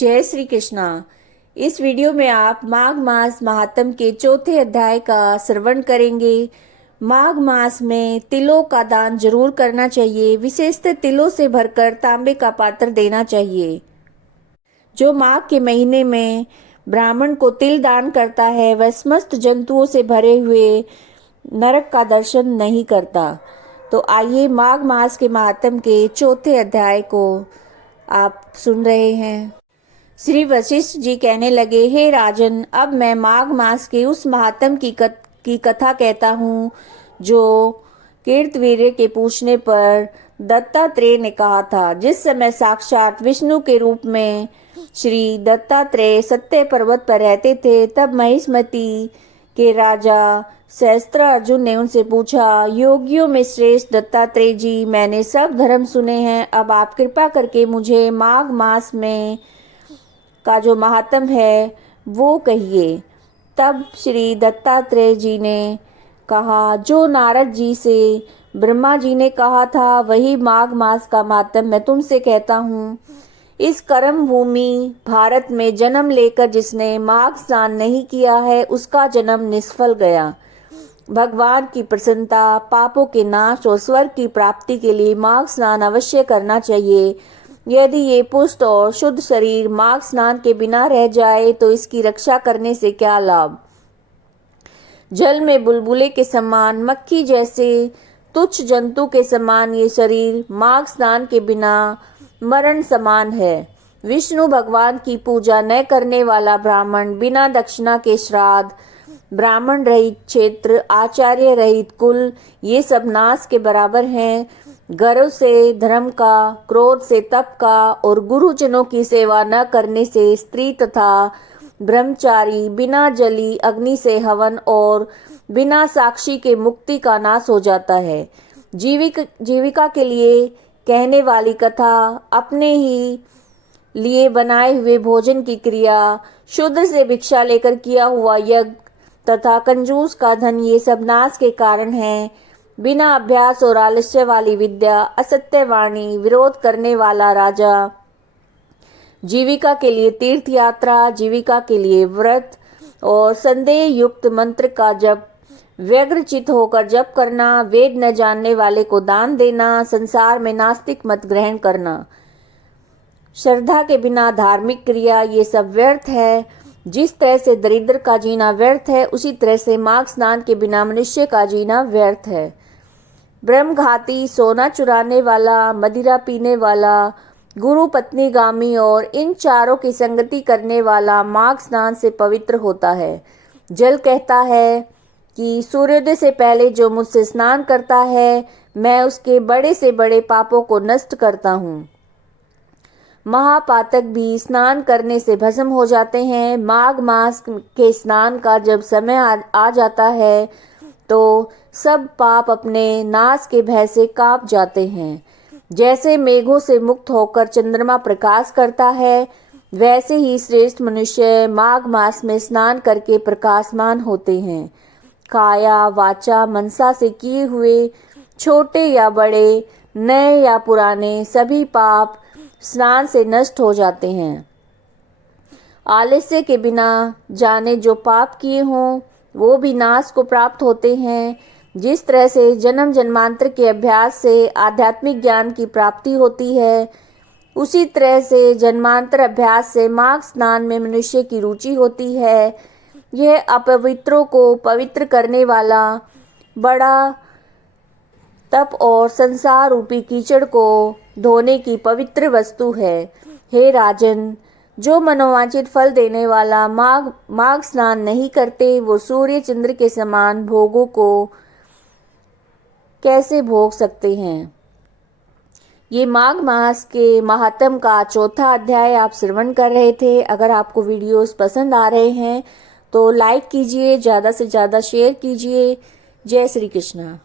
जय श्री कृष्णा। इस वीडियो में आप माघ मास महात्म के चौथे अध्याय का श्रवण करेंगे। माघ मास में तिलों का दान जरूर करना चाहिए, विशेषतः तिलों से भरकर तांबे का पात्र देना चाहिए। जो माघ के महीने में ब्राह्मण को तिल दान करता है वह समस्त जंतुओं से भरे हुए नरक का दर्शन नहीं करता। तो आइए माघ मास के महात्म के चौथे अध्याय को आप सुन रहे हैं। श्री वशिष्ठ जी कहने लगे, हे राजन, अब मैं माघ मास के उस महात्म की कथा कहता हूँ जो कीर्तवीर्य के पूछने पर दत्तात्रेय ने कहा था। जिस समय साक्षात विष्णु के रूप में श्री दत्तात्रेय सत्य पर्वत पर रहते थे, तब महिष्मती के राजा सहस्त्रार्जुन ने उनसे पूछा, योगियों में श्रेष्ठ दत्तात्रेय जी, मैंने सब धर्म सुने हैं, अब आप कृपा करके मुझे माघ मास में का जो महात्म है वो कहिए। तब श्री दत्तात्रेय जी ने कहा, जो नारद जी से ब्रह्मा जी ने कहा था वही माघ मास का महात्म मैं तुमसे कहता हूँ। इस कर्म भूमि भारत में जन्म लेकर जिसने माघ स्नान नहीं किया है उसका जन्म निष्फल गया। भगवान की प्रसन्नता, पापों के नाश और स्वर्ग की प्राप्ति के लिए माघ स्नान अवश्य करना चाहिए। यदि ये पुष्ट और शुद्ध शरीर माघ स्नान के बिना रह जाए तो इसकी रक्षा करने से क्या लाभ। जल में बुलबुले के समान, मक्खी जैसे तुच्छ जंतु के समान ये शरीर माघ स्नान के बिना मरण समान है। विष्णु भगवान की पूजा न करने वाला ब्राह्मण, बिना दक्षिणा के श्राद्ध, ब्राह्मण रहित क्षेत्र, आचार्य रहित कुल, ये सब नाश के बराबर हैं। गर्व से धर्म का, क्रोध से तप का और गुरुजनों की सेवा न करने से स्त्री तथा ब्रह्मचारी बिना जली अग्नि से हवन और बिना साक्षी के मुक्ति का नाश हो जाता है। जीविका के लिए कहने वाली कथा, अपने ही लिए बनाए हुए भोजन की क्रिया, शूद्र से भिक्षा लेकर किया हुआ यज्ञ तथा कंजूस का धन, ये सब नाश के कारण हैं। बिना अभ्यास और आलस्य वाली विद्या, असत्य वाणी, विरोध करने वाला राजा, जीविका के लिए तीर्थ यात्रा, जीविका के लिए व्रत और संदेह युक्त मंत्र का जप, व्यग्रचित होकर जप करना, वेद न जानने वाले को दान देना, संसार में नास्तिक मत ग्रहण करना, श्रद्धा के बिना धार्मिक क्रिया, ये सब व्यर्थ है। जिस तरह से दरिद्र का जीना व्यर्थ है, उसी तरह से माघ स्नान के बिना मनुष्य का जीना व्यर्थ है। ब्रह्मघाती, सोना चुराने वाला, मदिरा पीने वाला, गुरु पत्नीगामी और इन चारों की संगति करने वाला माघ स्नान से पवित्र होता है। जल कहता है कि सूर्योदय से पहले जो मुझसे स्नान करता है, मैं उसके बड़े से बड़े पापों को नष्ट करता हूँ। महापातक भी स्नान करने से भस्म हो जाते हैं। माघ मास के स्नान का जब समय आ जाता है तो सब पाप अपने नाश के भय से कांप जाते हैं। जैसे मेघों से मुक्त होकर चंद्रमा प्रकाश करता है, वैसे ही श्रेष्ठ मनुष्य माघ मास में स्नान करके प्रकाशमान होते हैं। काया वाचा मनसा से किए हुए छोटे या बड़े, नए या पुराने, सभी पाप स्नान से नष्ट हो जाते हैं। आलस्य के बिना जाने जो पाप किए हों वो भी नाश को प्राप्त होते हैं। जिस तरह से जन्म जन्मांतर के अभ्यास से आध्यात्मिक ज्ञान की प्राप्ति होती है, उसी तरह से जन्मांतर अभ्यास से माघ स्नान में मनुष्य की रुचि होती है। यह अपवित्रों को पवित्र करने वाला बड़ा तप और संसार रूपी कीचड़ को धोने की पवित्र वस्तु है। हे राजन, जो मनोवांछित फल देने वाला माघ स्नान नहीं करते, वो सूर्य चंद्र के समान भोगों को कैसे भोग सकते हैं। ये माघ मास के महात्म का चौथा अध्याय आप श्रवण कर रहे थे। अगर आपको वीडियोस पसंद आ रहे हैं तो लाइक कीजिए, ज़्यादा से ज़्यादा शेयर कीजिए। जय श्री कृष्णा।